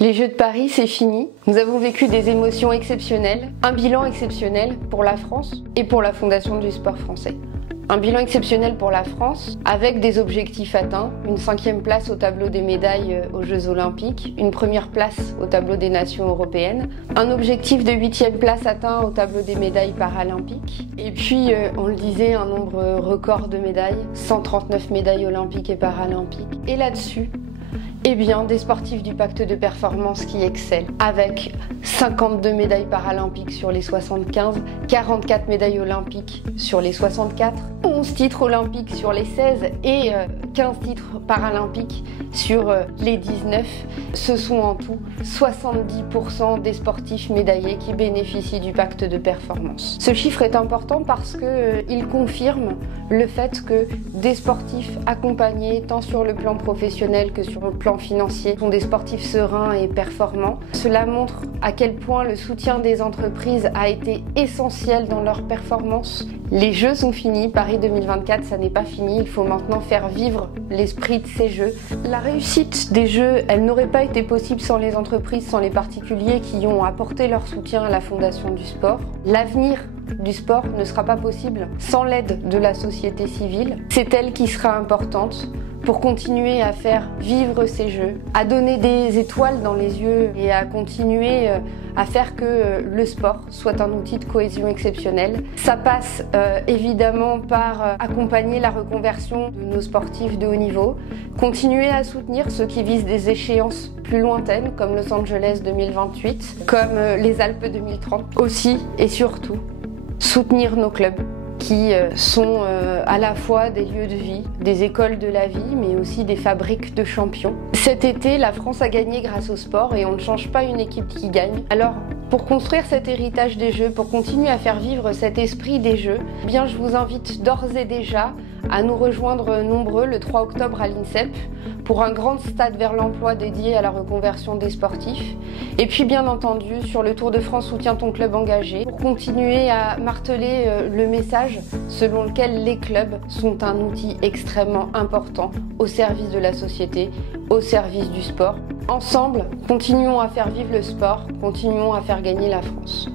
Les Jeux de Paris, c'est fini. Nous avons vécu des émotions exceptionnelles, un bilan exceptionnel pour la France et pour la Fondation du sport français. Un bilan exceptionnel pour la France, avec des objectifs atteints, une 5e place au tableau des médailles aux Jeux Olympiques, une 1re place au tableau des nations européennes, un objectif de 8e place atteint au tableau des médailles paralympiques, et puis, on le disait, un nombre record de médailles, 139 médailles olympiques et paralympiques. Et là-dessus, eh bien, des sportifs du pacte de performance qui excellent, avec 52 médailles paralympiques sur les 75, 44 médailles olympiques sur les 64, 11 titres olympiques sur les 16 et 15 titres paralympiques sur les 19. Ce sont en tout 70% des sportifs médaillés qui bénéficient du pacte de performance. Ce chiffre est important parce qu'il confirme le fait que des sportifs accompagnés tant sur le plan professionnel que sur le plan financier sont des sportifs sereins et performants. Cela montre à quel point le soutien des entreprises a été essentiel dans leur performance. Les Jeux sont finis, Paris 2024, ça n'est pas fini, il faut maintenant faire vivre l'esprit de ces Jeux. La réussite des Jeux, elle n'aurait pas été possible sans les entreprises, sans les particuliers qui ont apporté leur soutien à la Fondation du sport. L'avenir du sport ne sera pas possible sans l'aide de la société civile. C'est elle qui sera importante pour continuer à faire vivre ces Jeux, à donner des étoiles dans les yeux et à continuer à faire que le sport soit un outil de cohésion exceptionnel. Ça passe évidemment par accompagner la reconversion de nos sportifs de haut niveau, continuer à soutenir ceux qui visent des échéances plus lointaines comme Los Angeles 2028, comme les Alpes 2030. Aussi et surtout, soutenir nos clubs qui sont à la fois des lieux de vie, des écoles de la vie, mais aussi des fabriques de champions. Cet été, la France a gagné grâce au sport et on ne change pas une équipe qui gagne. Alors, pour construire cet héritage des Jeux, pour continuer à faire vivre cet esprit des Jeux, eh bien, je vous invite d'ores et déjà à nous rejoindre nombreux le 3 octobre à l'INSEP pour un grand stade vers l'emploi dédié à la reconversion des sportifs. Et puis bien entendu sur le Tour de France Soutiens ton club engagé pour continuer à marteler le message selon lequel les clubs sont un outil extrêmement important au service de la société, au service du sport. Ensemble, continuons à faire vivre le sport, continuons à faire gagner la France.